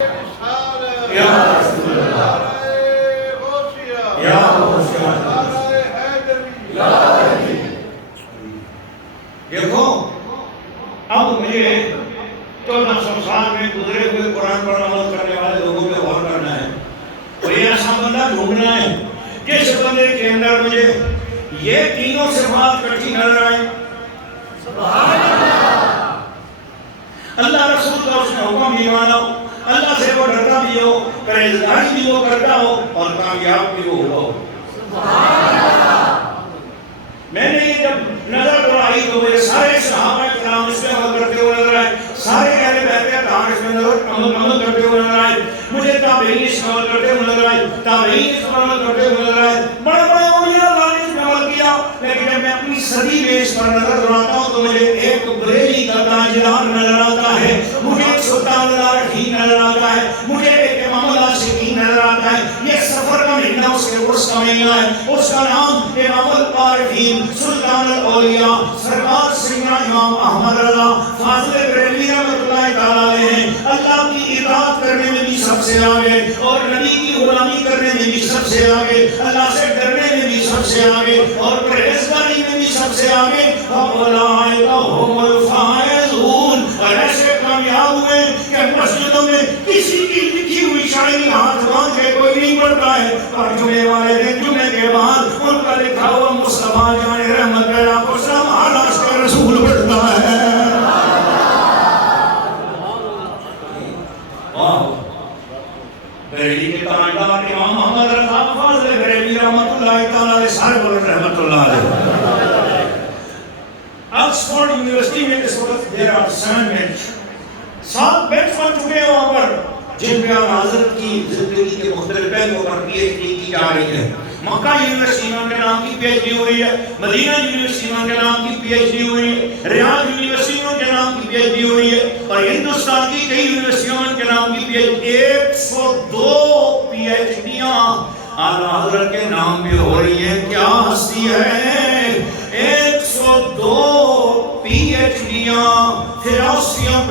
یا رسول اللہ یا غوثیہ یا علی۔ دیکھو اب مجھے 1400 سال میں گزرے ہوئے قرآن پر عمل کرنے والے لوگوں پہ غور کرنا ہے، کوئی ایسا بندہ ڈھونڈنا ہے جس بندے کے اندر مجھے یہ تینوں صفات اکٹھی نظر آئیں۔ سبحان اللہ۔ اللہ رسول کا اس نے حکم بھی مانا ہو، اللہ سے وہ ڈرتا بھی ہو، پرہیزگاری بھی وہ کرتا ہو اور کامیاب بھی وہ ہوا ہو۔ سبحان اللہ۔ میں نے یہ جب نظر دوڑائی تو مجھے سارے صحابہ کرام اس میں عمل کرتے ہوئے نظر آئے، سارے اہل بیت اطہار اس میں عمل کرتے ہوئے نظر آئے، مجھے تابعین اس میں عمل کرتے ہوئے نظر آئے، تابعین اس میں عمل کرتے ہوئے نظر آئے، بڑے بڑے اولیاء اللہ نے اس میں عمل کیا۔ لیکن جب میں اپنی صدی میں اس پر نظر دوڑاتا ہوں تو مجھے ایک بریلی کا تاجدار نظر آتا ہے، مجھے ایک سلطان العارفین نظر آتا ہے، مجھے ایک امام العاشقین نظر آتا ہے۔ یہ سفر کا مہینہ اس کے عرس کا مہینہ ہے، اس کا نام امام العارفین سلطان الاولیاء سرکار سیدنا امام احمد رضا فاضل بریلوی رحمۃ اللہ تعالیٰ علیہ ہیں۔ اللہ کی اطاعت کرنے میں بھی سب سے آگے اور نبی کی غلامی کرنے میں بھی سب سے آگے، اللہ سے ڈرنے میں بھی سب سے آگے اور پرہیزگاری میں بھی سب سے آگے۔ اولئک هم الفائزون۔ اور ایسے کامیاب ہوئے کہ مسجدوں میں کسی کی لکھی ہوئی شاعری ہاتھ باندھ کے کوئی نہیں پڑھتا ہے، اور جمعے والے دن جمعے کے بعد ان کا لکھا ہوا مصطفیٰ جان رحمت اللہ کو سلام علیہ کے رسول پڑھتا ہے۔ بریلی کے تاجدار امام محمد رضا فاضل بریلوی رحمۃ اللہ تعالیٰ علیہ سارے بولے رحمۃ اللہ علیہ۔ آکسفورڈ یونیورسٹی میں اس وقت دیر آر 7 بینچ 7 بینچ بن چکے ہیں وہاں پر، جن پہ حضرت کی زندگی کے مختلف پہلوؤں پر پی ایچ ڈی کی جا رہی ہے۔ مکہ یونیورسٹی میں ان کے نام کی پی ایچ ڈی ہوئی ہے، مدینہ یونیورسٹی میں ان کے نام کی پی ایچ ڈی ہوئی ہے، ریاض یونیورسٹی میں ان کے نام کی پی ایچ ڈی ہوئی ہے، اور ہندوستان کی کئی یونیورسٹیوں میں ان کے نام کی پی ایچ ڈی 102 پی ایچ ڈیاں اعلیٰ حضرت کے نام پہ ہو رہی ہیں۔ کیا ہستی ہے! 102 پی ایچ ڈیاں فلاسفی آف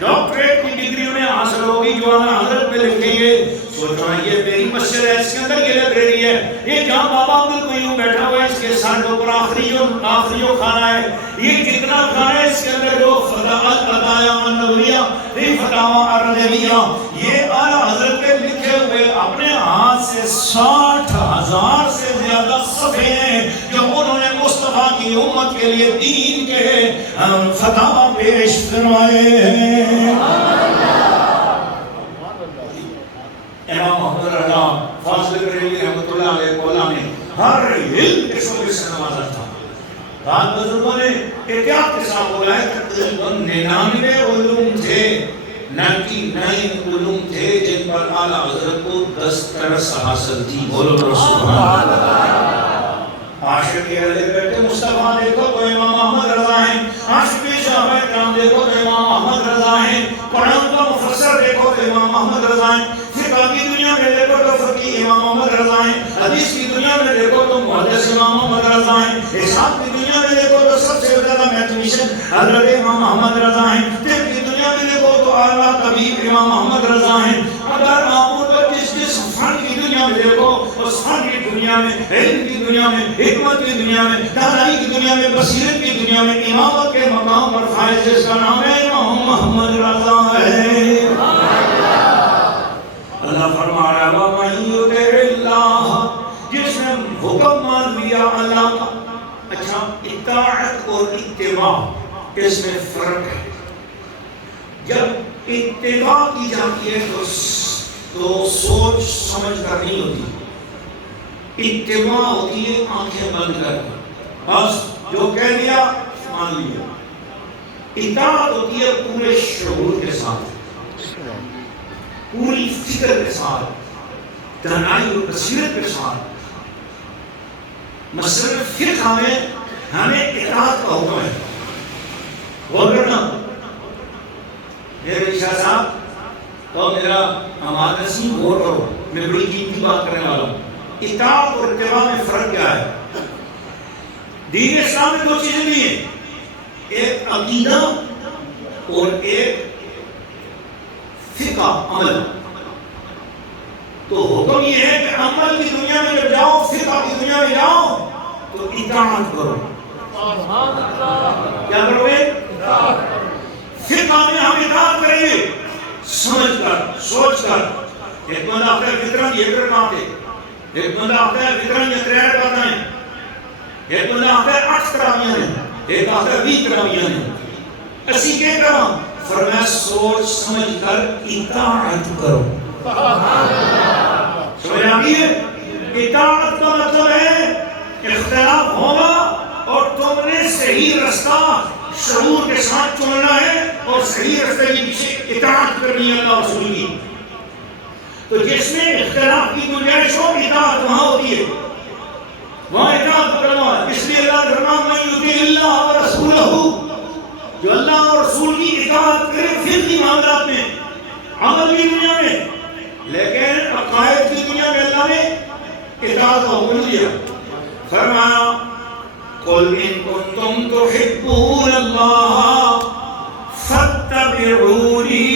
ڈاکٹریٹ کی ڈگری انہیں حاصل ہوگی جو اعلیٰ حضرت پہ لکھیں گے۔ سوچو یہ میری مسجد ہے، اس کے اندر یہ لائبریری ہے، یہ جہاں بابا عبد القیوم بیٹھا ہوا ہے اس کے سر کے اوپر آخری جو کھانا ہے، یہ جتنا کھانا ہے اس کے اندر جو العطایا النوریہ فی فتاوی الرضویہ، یہ اعلیٰ حضرت کے لکھے ہوئے اپنے ہاتھ سے 60,000 سے زیادہ صفحے ہیں جو انہوں نے مصطفیٰ کی امت کے لیے دین کے فتاوی پیش فرمائے ہیں۔ امام محمد رضا فاضل بریلوی رحمۃ اللہ علیہ مولا نے ہر علم کے شعبے سے نوازا تھا۔ بعض بزرگوں نے احتیاط کے ساتھ بولا ہے تقریباً 99 علوم تھے، 99 علوم تھے جن پر اعلیٰ حضرت کو دسترس حاصل تھی۔ بولو سبحان اللہ۔ عاشق اہل بیت مصطفیٰ دیکھو تو امام محمد رضا ہیں، عاشق صحابہ کرام دیکھو تو امام محمد رضا ہیں، قرآن کا مفسر دیکھو تو امام محمد رضا ہیں، فقہ کی دنیا میں دیکھو تو فقیہ امام محمد رضا ہیں، حدیث کی دنیا میں دیکھو تو محدث امام محمد رضا ہیں، حساب کی دنیا میں دیکھو تو سب سے زیادہ میتھمیشن حضرت امام محمد رضا ہیں، طب کی دنیا میں دیکھو تو اعلیٰ طبیب امام محمد رضا ہیں۔ اگر معمول پر جس فن کی دنیا میں دیکھو، اس فن کی دنیا میں، علم کی دنیا میں، حکمت کی دنیا میں، دانائی کی دنیا میں، بصیرت کی دنیا میں، امامت کے مقام پر فائز جس کا نام ہے امام محمد رضا ہے۔ اللہ فرما رہا ہے وَمَن يُطِعِ اللَّهَ، جس نے حکم مان لیا اللہ کا۔ اچھا، اطاعت اور اتباع اس میں فرق ہے۔ جب اتباع کی جاتی ہے تو سوچ سمجھ کر نہیں ہوتی، اتباع ہوتی ہے آنکھیں بند کر، بس جو کہہ دیا مان لیا۔ اطاعت ہوتی ہے پورے شعور کے ساتھ، پوری فکر کے ساتھ، دانائی اور بصیرت کے ساتھ۔ مثلا فقہ میں ہمیں اطاعت کا حکم ہے، غور کرنا۔ میرے شاہ صاحب تو میرا ہمارا نصیب غور کرو، میں بڑی قیمتی بات کرنے والا ہوں۔ اطاعت اور اتباع میں فرق کیا ہے؟ دین اسلام میں 2 چیزیں نہیں ہیں، ایک عقیدہ اور ایک فقہ عمل. تو حکم یہ ہے کہ عمل کی دنیا میں جب جاؤ، فقہ کی دنیا میں جاؤ تو اطاعت کرو. کیا کرو گے؟ فقہ میں ہم اطاعت کریں گے سمجھ کر، سوچ کر. ایک بندہ آتا ہے فطرن یہ کر پاتے، ایک بندہ آتا ہے فطرن یہ تریر کرتا ہے، ایک بندہ آتا ہے 8 تراویاں ہیں، ایک آتا ہے 20 تراویاں ہیں. اسی کے کرا فرمایا سوچ سمجھ کر اطاعت کرو. سمجھ آئی ہے؟ اطاعت کا مطلب ہے اختلاف ہوگا اور تم نے صحیح رستہ شعور کے ساتھ چننا ہے اور صحیح رستے کے پیچھے اطاعت کرنی ہے اللہ رسول کی. تو جس میں اختلاف کی گنجائش ہو اطاعت وہاں ہوتی ہے، وہاں اطاعت کرنا ہے. اس لیے اللہ نے فرمایا من یطیع اللہ ورسولہ، جو اللہ اور رسول کی اطاعت کرے فقہی معاملات میں، عمل کی دنیا میں. لیکن عقائد کی دنیا میں اللہ نے اطاعت کا حکم دیا. فرمایا قل ان کنتم تحبون اللہ فاتبعونی